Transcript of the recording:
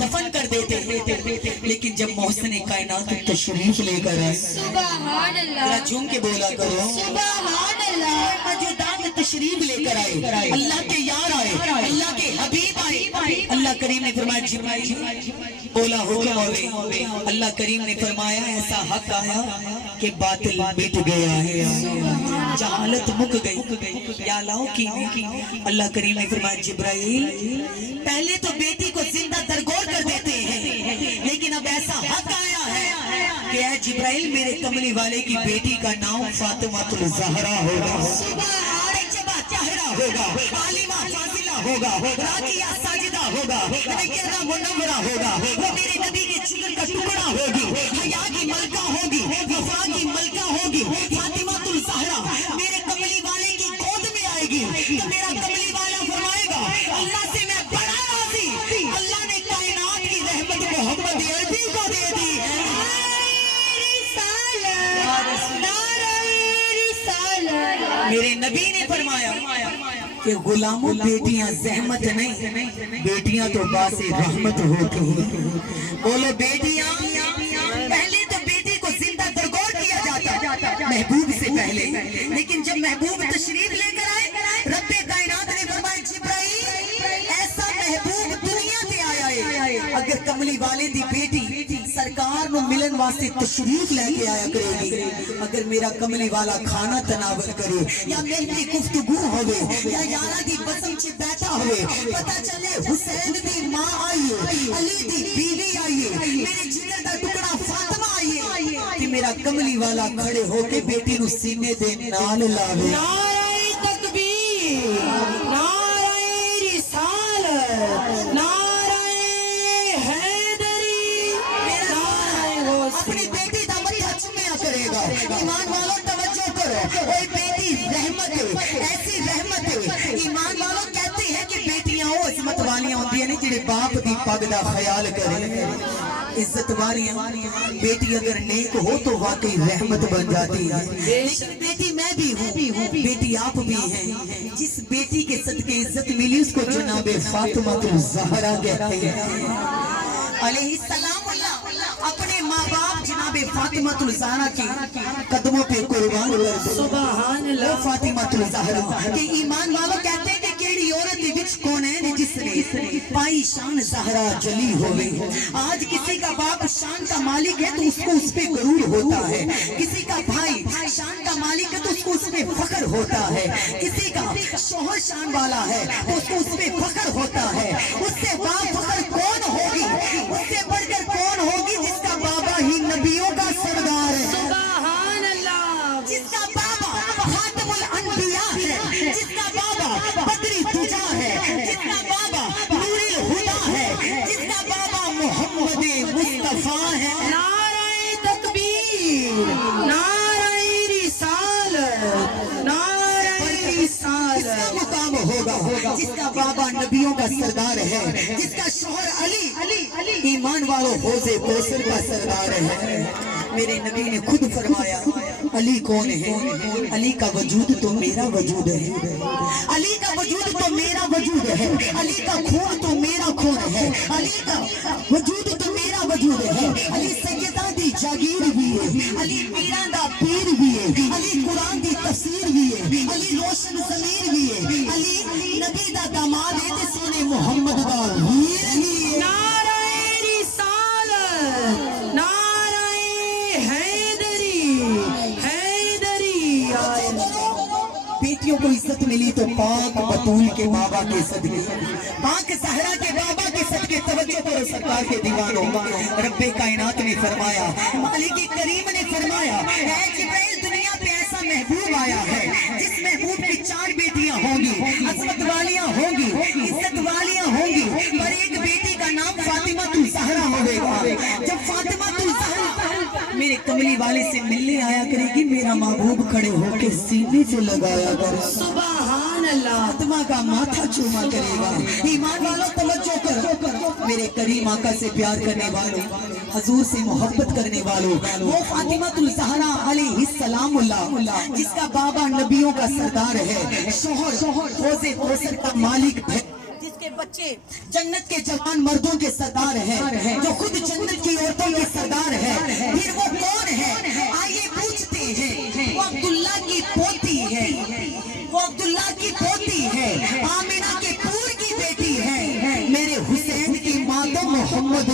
دفن کر دیتے، لیکن جب محسن کائنات تشریف لے کر آئے، سبحان اللہ، جھوم کے بولا کرو سبحان اللہ، موجودات تشریف لے کر آئے، اللہ کے یار آئے، اللہ کے حبیب آئے۔ اللہ کریم نے فرمایا جبرائیل بولا حکم ہوئے، اللہ کریم نے فرمایا ایسا حق آیا کہ باطل مٹ گیا ہے، جہالت مک گئی، یا لاؤ کی اللہ کریم نے فرمایا جبرائیل پہلے تو بیٹی کو زندہ درگور کر دیتے ہیں، لیکن اب ایسا حق آیا ہے کہ اے جبرائیل میرے کملی والے کی بیٹی کا نام فاطمہ الزہرا ہوگا، ہوگا، عالمہ فاضلہ ہوگا، راقیہ ساجدہ ہوگا، نکیرہ منورہ ہوگا، وہ میرے نبی کے جگر کا ٹکڑا ہوگی، حیا کی ملکہ ہوگی، وفا کی ملکہ ہوگی، فاطمہ الزہرا میرے کملی والے کی گود میں آئے گی، تو میرا کملی والا فرمائے گا اللہ سے میں بڑا راضی، اللہ نے کائنات کی رحمت محمد عربی کو دے دی ہے۔ میرے نبی نے فرمایا کہ غلاموں بیٹیاں زحمت نہیں، بیٹیاں تو باعث رحمت ہوتی ہیں۔ بولو بیٹیاں، پہلے تو بیٹی کو زندہ درگور کیا جاتا محبوب سے پہلے، لیکن جب محبوب تشریف لے کر آئے رب کائنات نے فرمایا جبرائیل ایسا محبوب دنیا سے آیا ہے، اگر کملی والے دی بیٹی سرکار نو ملن واسطے تشریف لے کے آیا کرے گی، اگر میرا کملی والا کھانا تناول کرے یا میری گفتگو ہوئے یا یارا دی بسم چے بیٹھا ہوئے، پتہ چلے حسین دی ماں آئیے، علی دی بیوی آئیے، میرے جگر دا ٹکڑا فاطمہ آئیے، کہ میرا کملی والا کھڑے ہو کے بیٹی نو سینے دے نال لاوے۔ نعرہ تکبیر، نعرہ رسالت، نعرہ حیدری، اپنی بیٹی دا متھا چومیا کرے گا۔ ایمان والوں توجہ کرو، اوہ بیٹی رحمت ہے، ایسی رحمت ہے۔ ایمان والوں کہتے ہیں کہ بیٹیاں وہ عظمت والیاں ہوتی ہیں جڑے باپ دی پگ دا خیال کرے، عزت والیاں۔ بیٹی اگر نیک ہو تو واقعی رحمت بن جاتی ہے، لیکن بیٹی میں بھی ہوں، بیٹی آپ بھی ہیں۔ جس بیٹی کے صدقے عزت ملی اس کو جناب فاطمہ الزہرا کہتے ہیں علیہ السلام۔ اپنے ماں باپ جناب فاطمہ الزہرا کی قدموں پہ قربان کر دو، سبحان اللہ، فاطمہ الزہرا کہ ایمان والوں کہتے ہیں کہ کیڑی عورت دی وچ کون ہے جس نے پائی شان زہرا جلی ہوئے۔ آج کسی کا باپ شان کا مالک ہے تو اس کو اس پہ غرور ہوتا ہے، کسی کا بھائی شان کا مالک ہے تو اس کو اس پہ فخر ہوتا ہے، کسی کا شوہر شان والا ہے تو اس کو اس پہ فخر ہوتا ہے۔ اس سے با فخر کون ہوگی، اس سے بڑھ کر کون ہوگی جس کا بابا ہی نبیوں کا سردار ہے، سبحان اللہ، جس کا بابا خاتم الانبیاء ہے، جس کا بابا بدری دجا ہے، جس کا بابا نور الہدا ہے، جس کا بابا محمد مصطفیٰ ہے۔ نعرہ تکبیر، نعرہ رسالت، نعرہ رسالت، مقام ہوگا جس کا بابا نبیوں کا سردار ہے، جس کا شوہر علی ایمان والوں حوض کوثر کا سردار ہے۔ میرے نبی نے خود فرمایا علی کون ہے؟ علی کا وجود تو میرا وجود ہے، علی کا وجود تو میرا وجود ہے، علی کا خون تو میرا خون ہے، علی کا وجود تو میرا وجود ہے، علی سیدہ دی جاگیر بھی ہے، علی پیران دا پیر بھی ہے، علی قرآن دی تفسیر بھی ہے، علی روشن ضمیر بھی ہے، علی نبی دا داماد ہے تے سونے محمد دا ویر بھی ہے۔ نعرہ رسالت، نعرہ حیدری، حیدری آئے۔ بیٹیوں کو عزت ملی تو پاک بطول کے بابا کے صدقے، پاک زہرا کے بابا کے صدقے۔ توجہ کرو سرکار کے دیوانوں، رب کائنات نے فرمایا، مالک کریم نے فرمایا اے جبرائیل دنیا پہ ایسا محبوب آیا ہے جس محبوب کی 4 بیٹیاں ہوں گی، عظمت والیاں ہوں گی، عزت والیاں ہوں گی، پر ایک بیٹی کا نام فاطمہ الزہرا ہوگا۔ جب فاطمہ الزہرا میرے کملی والے سے ملنے آیا کرے گی، میرا محبوب کھڑے ہو کے سینے سے لگایا کرے، سبحان اللہ، فاطمہ کا ماتھا چوما کرے گا۔ ایمان والوں توجہ کرو، میرے کریم آقا سے پیار کرنے والوں، حضور سے محبت کرنے والوں، وہ فاطمہ الزہرا علیہ السلام اللہ جس کا بابا نبیوں کا سردار ہے، شوہر حوض کوثر کا مالک ہے، جس کے بچے جنت کے جوان مردوں کے سردار ہیں، جو خود جنت کی عورتوں کے سردار ہیں، پھر وہ کون ہے؟ آئیے پوچھتے ہیں۔ وہ عبداللہ کی پوتی ہے، وہ عبداللہ کی پوتی ہے، آمینہ کے پور کی بیٹی ہے، میرے حسین کی ماں تو محمد